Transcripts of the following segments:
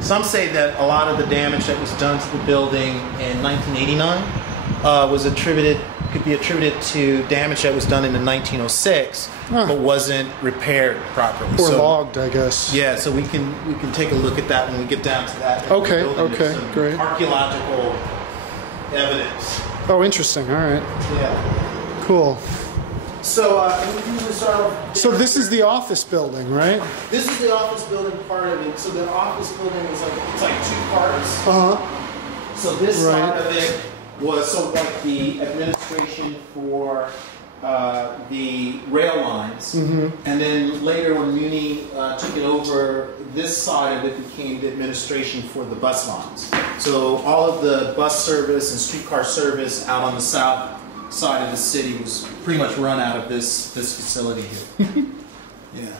Some say that a lot of the damage that was done to the building in 1989 could be attributed to damage that was done in 1906, but wasn't repaired properly. Or logged, I guess. Yeah, so we can take a look at that when we get down to that. Okay, great. Archaeological evidence. Oh, interesting. All right. Yeah. Cool. So, so this is the office building, right? This is the office building part of it. So the office building is like two parts. So this side of it was sort of like the administration for the rail lines, and then later when Muni took it over, this side of it became the administration for the bus lines. So all of the bus service and streetcar service out on the south side of the city was pretty much run out of this facility here. Yeah.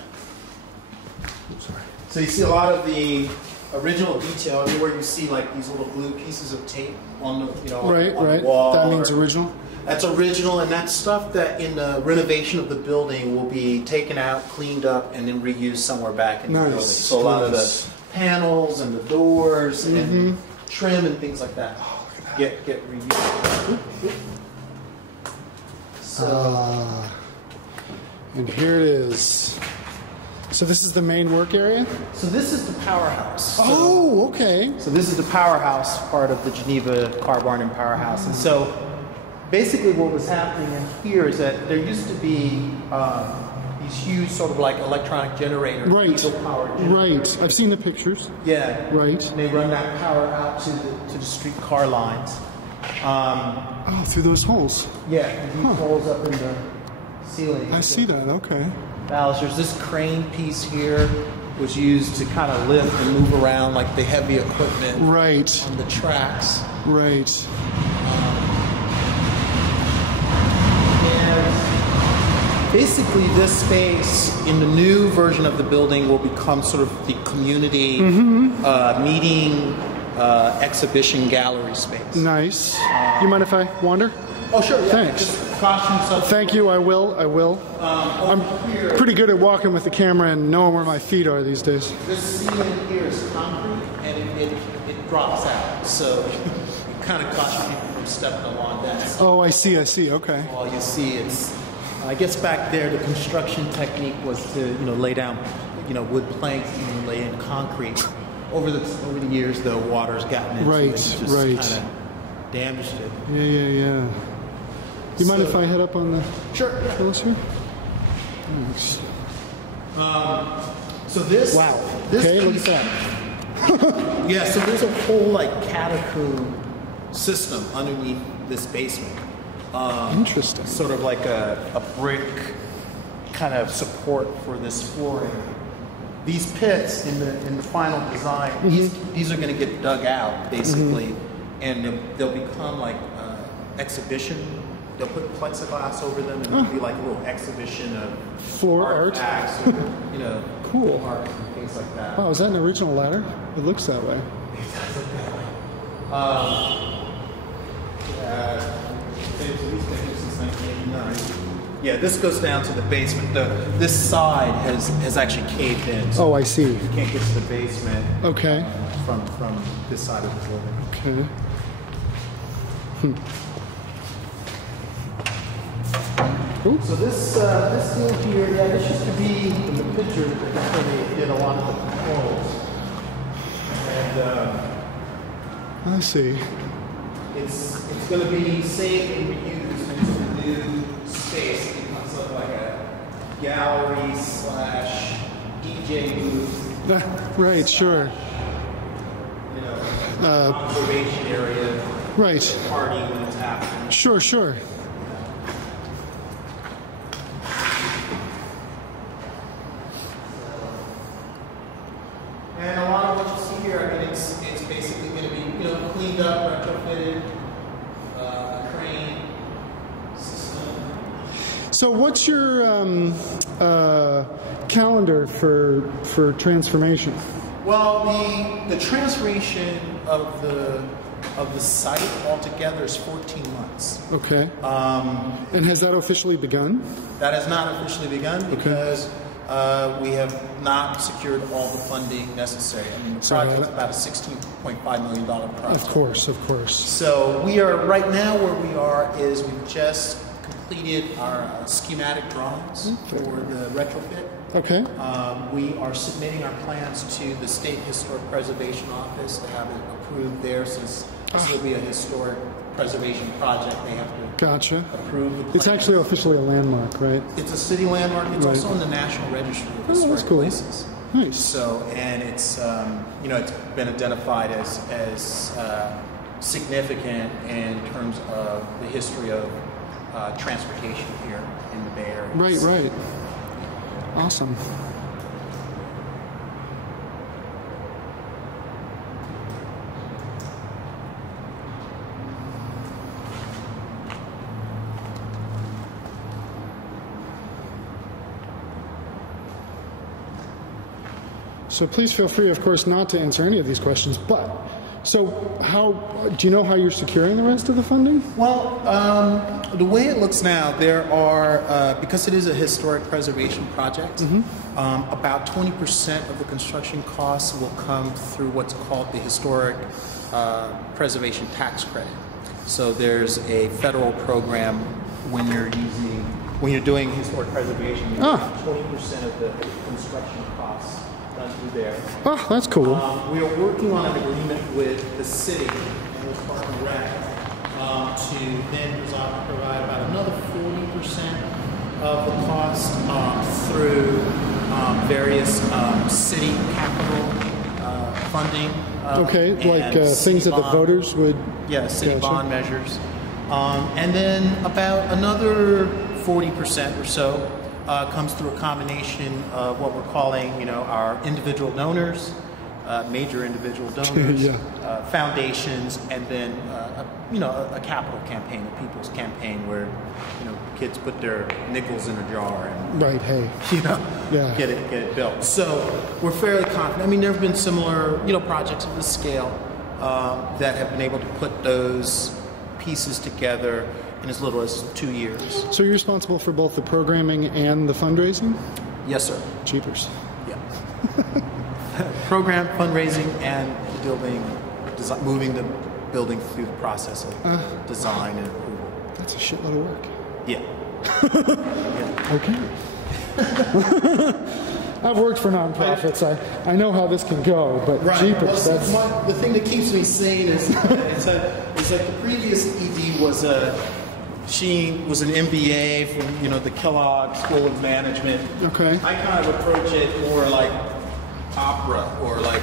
Oops, sorry. So you see a lot of the original detail everywhere. You see like these little blue pieces of tape on the on the wall. That means original. That's original, and that's stuff that in the renovation of the building will be taken out, cleaned up, and then reused somewhere back in the building. So a lot of the panels and the doors and trim and things like that get reused. So, and here it is. So this is the main work area? So this is the Powerhouse. Oh, okay. So this is the Powerhouse part of the Geneva car barn and Powerhouse. And so basically what was happening in here is that there used to be these huge sort of like electronic generators. Diesel-powered generators. Right. I've seen the pictures. Yeah. Right. And they run that power out to the streetcar lines. Oh, through those holes. Yeah, these holes up in the ceiling. I see that, okay. There's this crane piece here, was used to kind of lift and move around like the heavy equipment on the tracks. Right. And basically this space in the new version of the building will become sort of the community meeting exhibition gallery space. Nice. You mind if I wander? Oh, sure. Yeah. Thanks. Just caution yourself. Thank you. I will. I'm pretty good at walking with the camera and knowing where my feet are these days. This ceiling here is concrete, and it drops out, so you kind of caution people from stepping along that. Oh, I see. Okay. All you see is, I guess back there the construction technique was to lay down wood planks and lay in concrete. Over the years, though, water's gotten into it and just kind of damaged it. Yeah. You mind if I head up on the hills here? Thanks. So this. Wow. Okay, look at that. Yeah. So there's a whole like catacomb system underneath this basement. Interesting. Sort of like a brick kind of support for this flooring. These pits in the final design, these are going to get dug out basically, and they'll become like exhibition. They'll put plexiglass over them, and it'll be like a little exhibition of floor art, or, cool art and things like that. Oh, is that an original ladder? It looks that way. It does look that way. These pictures since 1989. Yeah, this goes down to the basement. This side has actually caved in. So I see. You can't get to the basement. Okay. From this side of the building. Okay. Cool. So this deal here, this used to be in the picture where they did a lot of the controls. And I see. It's going to be saved and reused into the new space. It becomes like a gallery / DJ booth. Right, sure. Observation area. Right. Party when it's happening. Sure. And a lot of what you see here, I mean, it's basically going to be, cleaned up, retrofitted, crane system. So, what's your calendar for transformation? Well, the transformation of the site altogether is 14 months. Okay. And has that officially begun? That has not officially begun because we have not secured all the funding necessary. I mean, the project is about a $16.5 million project. Of course, of course. So we are, right now where we are is we've just completed our schematic drawings for the retrofit. Okay. We are submitting our plans to the State Historic Preservation Office to have it approved there, since this will be a historic preservation project. They have to approve the plans. It's actually officially a landmark, right? It's a city landmark. It's also in the National Registry of Historic Places. Nice. So, and it's you know, it's been identified as significant in terms of the history of transportation here in the Bay Area. Right, right. Awesome. So please feel free, of course, not to answer any of these questions, but so how do you know how you're securing the rest of the funding? Well, the way it looks now, there are, because it is a historic preservation project, about 20% of the construction costs will come through what's called the Historic Preservation Tax Credit. So there's a federal program when you're doing historic preservation, you get 20% of the construction costs done through there. Oh, that's cool. We are working on an agreement with the city and with Park and Rec to then provide about another 40% of the cost through various city capital funding. Okay, like things that the voters would... Yeah, city bond measures. And then about another 40% or so comes through a combination of what we're calling, you know, our individual donors, major individual donors, foundations, and then, you know, a capital campaign, a people's campaign where, you know, kids put their nickels in a jar and, you know, get it built. So we're fairly confident. I mean, there have been similar, you know, projects of this scale that have been able to put those pieces together in as little as 2 years. So you're responsible for both the programming and the fundraising? Yes, sir. Cheapers. Yeah. Program, fundraising, and building, moving the building through the process of design and approval. That's a shitload of work. Yeah. Okay. I've worked for nonprofits. I know how this can go, but jeepers, well, the thing that keeps me sane is it's like the previous ED was she was an MBA from, you know, the Kellogg School of Management. Okay. I kind of approach it more like opera or like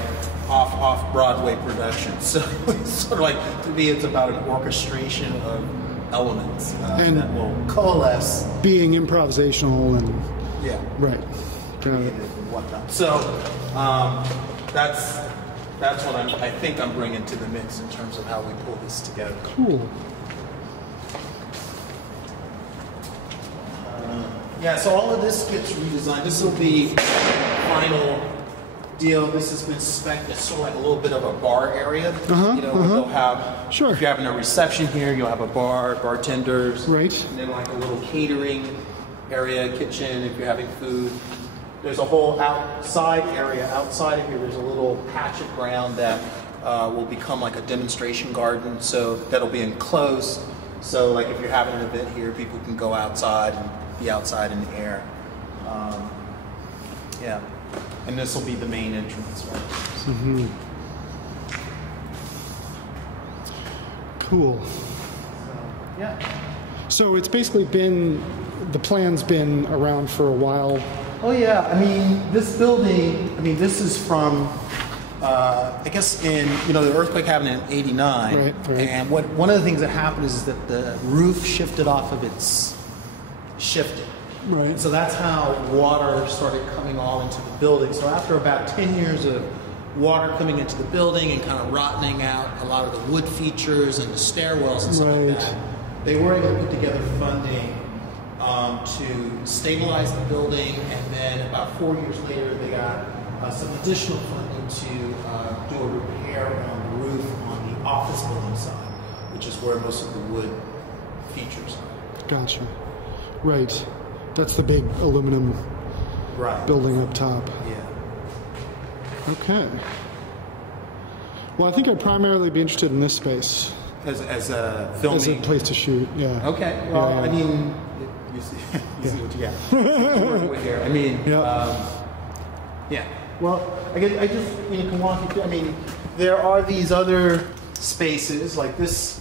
off Broadway production. So it's sort of like, to me, it's about an orchestration of elements that will coalesce. Being improvisational and right. And whatnot. So that's what I think I'm bringing to the mix in terms of how we pull this together. Cool. So all of this gets redesigned. This will be final deal. This has been spec'd as sort of like a little bit of a bar area. You know, where they'll have, if you're having a reception here, you'll have a bar, bartenders, and then like a little catering area, kitchen if you're having food. There's a whole outside area. Outside of here, there's a little patch of ground that will become like a demonstration garden. So that'll be enclosed. So like if you're having an event here, people can go outside and be outside in the air. And this will be the main entrance, right? Cool. So, So it's basically been, the plan's been around for a while. Oh yeah, I mean, this building, this is from, I guess in, you know, the earthquake happened in '89. And one of the things that happened is that the roof shifted off of its shifting. So that's how water started coming all into the building. So after about 10 years of water coming into the building and kind of rotting out a lot of the wood features and the stairwells and stuff like that, they were able to put together funding to stabilize the building, and then about 4 years later they got some additional funding to do a repair on the roof on the office building side, which is where most of the wood features are. Gotcha. Right. That's the big aluminum building up top. Yeah. Okay. Well, I think I'd primarily be interested in this space. As a filming? As a place to shoot, yeah. Okay. Well, yeah. I mean, you see what you got. With here. I mean, yeah. Well, I just can walk you through. I mean, there are these other spaces like this,